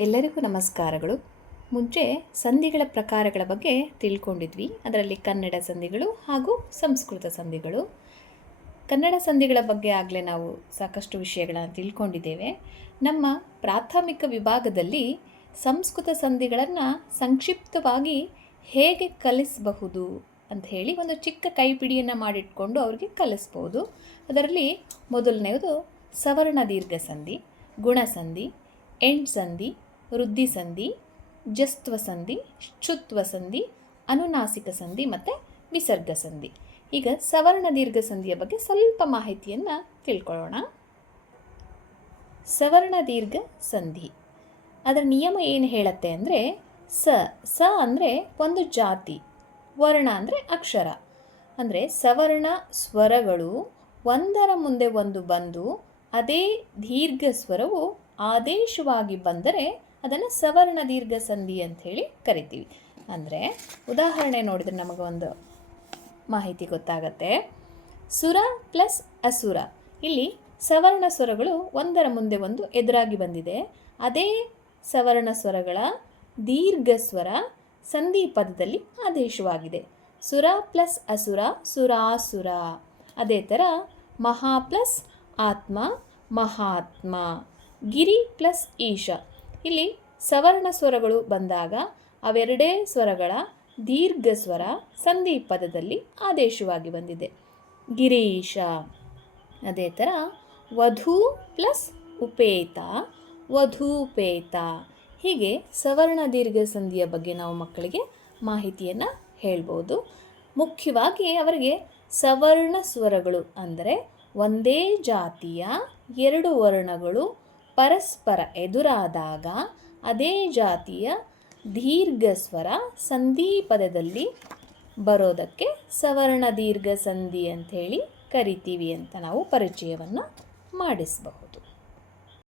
ಎಲ್ಲರಿಗೂ ನಮಸ್ಕಾರಗಳು. ಮುಂಚೆ ಸಂಧಿಗಳ ಪ್ರಕಾರಗಳ ಬಗ್ಗೆ ತಿಳ್ಕೊಂಡಿದ್ವಿ. ಅದರಲ್ಲಿ ಕನ್ನಡ ಸಂಧಿಗಳು ಹಾಗೂ ಸಂಸ್ಕೃತ ಸಂಧಿಗಳು. ಕನ್ನಡ ಸಂಧಿಗಳ ಬಗ್ಗೆ ಆಗಲೇ ನಾವು ಸಾಕಷ್ಟು ವಿಷಯಗಳನ್ನು ತಿಳ್ಕೊಂಡಿದ್ದೇವೆ. ನಮ್ಮ ಪ್ರಾಥಮಿಕ ವಿಭಾಗದಲ್ಲಿ ಸಂಸ್ಕೃತ ಸಂಧಿಗಳನ್ನು ಸಂಕ್ಷಿಪ್ತವಾಗಿ ಹೇಗೆ ಕಲಿಸಬಹುದು ಅಂತ ಹೇಳಿ ಒಂದು ಚಿಕ್ಕ ಕೈಪಿಡಿಯನ್ನು ಮಾಡಿಟ್ಕೊಂಡು ಅವರಿಗೆ ಕಲಿಸ್ಬೋದು ಅದರಲ್ಲಿ ಮೊದಲನೆಯದು ಸವರ್ಣ ದೀರ್ಘ ಸಂಧಿ, ಗುಣಸಂಧಿ, ಎಂಡ್ ಸಂಧಿ ವೃದ್ಧಿ ಸಂಧಿ, ಜಸ್ತ್ವ ಸಂಧಿ ಶ್ಚುತ್ವ ಸಂಧಿ, ಅನುನಾಸಿಕ ಸಂಧಿ ಮತ್ತು ವಿಸರ್ಗ ಸಂಧಿ. ಈಗ ಸವರ್ಣ ದೀರ್ಘ ಸಂಧಿಯ ಬಗ್ಗೆ ಸ್ವಲ್ಪ ಮಾಹಿತಿಯನ್ನು ತಿಳ್ಕೊಳ್ಳೋಣ. ಸವರ್ಣ ದೀರ್ಘ ಸಂಧಿ. ಅದರ ನಿಯಮ ಏನು ಹೇಳುತ್ತೆ ಅಂದರೆ, ಸ ಸ ಅಂದರೆ ಒಂದು ಜಾತಿ, ವರ್ಣ ಅಂದರೆ ಅಕ್ಷರ. ಅಂದರೆ ಸವರ್ಣ ಸ್ವರಗಳು ಒಂದರ ಮುಂದೆ ಒಂದು ಬಂದು, ಅದೇ ದೀರ್ಘ ಸ್ವರವು ಆದೇಶವಾಗಿ ಬಂದರೆ ಅದನ್ನು ಸವರ್ಣ ದೀರ್ಘ ಸಂಧಿ ಅಂತ ಹೇಳಿ ಕರಿತೀವಿ. ಅಂದರೆ ಉದಾಹರಣೆ ನೋಡಿದ್ರೆ ನಮಗೆ ಒಂದು ಮಾಹಿತಿ ಗೊತ್ತಾಗತ್ತೆ. ಸುರ ಪ್ಲಸ್ ಅಸುರ. ಇಲ್ಲಿ ಸವರ್ಣ ಸ್ವರಗಳು ಒಂದರ ಮುಂದೆ ಒಂದು ಎದುರಾಗಿ ಬಂದಿದೆ. ಅದೇ ಸವರ್ಣ ಸ್ವರಗಳ ದೀರ್ಘ ಸ್ವರ ಸಂಧಿ ಪದದಲ್ಲಿ ಆದೇಶವಾಗಿದೆ. ಸುರ ಪ್ಲಸ್ ಅಸುರ, ಸುರಾಸುರ. ಅದೇ ಥರ ಮಹಾ ಪ್ಲಸ್ ಆತ್ಮ, ಮಹಾತ್ಮ. ಗಿರಿ ಪ್ಲಸ್ ಈಶ. ಇಲ್ಲಿ ಸವರ್ಣ ಸ್ವರಗಳು ಬಂದಾಗ ಅವೆರಡೇ ಸ್ವರಗಳ ದೀರ್ಘ ಸ್ವರ ಸಂಧಿ ಪದದಲ್ಲಿ ಆದೇಶವಾಗಿ ಬಂದಿದೆ. ಗಿರೀಶ, ಅದೇ ಥರ ವಧು ಪ್ಲಸ್ ಉಪೇತ ವಧೂಪೇತ ಹೀಗೆ ಸವರ್ಣ ದೀರ್ಘ ಸಂಧಿಯ ಬಗ್ಗೆ ನಾವು ಮಕ್ಕಳಿಗೆ ಮಾಹಿತಿಯನ್ನು ಹೇಳ್ಬೋದು. ಮುಖ್ಯವಾಗಿ ಅವರಿಗೆ ಸವರ್ಣ ಸ್ವರಗಳು ಅಂದರೆ ಒಂದೇ ಜಾತಿಯ ಎರಡು ವರ್ಣಗಳು ಪರಸ್ಪರ ಎದುರಾದಾಗ ಅದೇ ಜಾತಿಯ ದೀರ್ಘ ಸ್ವರ ಸಂಧಿ ಪದದಲ್ಲಿ ಬರೋದಕ್ಕೆ ಸವರ್ಣ ದೀರ್ಘ ಸಂಧಿ ಅಂಥೇಳಿ ಕರಿತೀವಿ ಅಂತ ನಾವು ಪರಿಚಯವನ್ನು ಮಾಡಿಸಬಹುದು.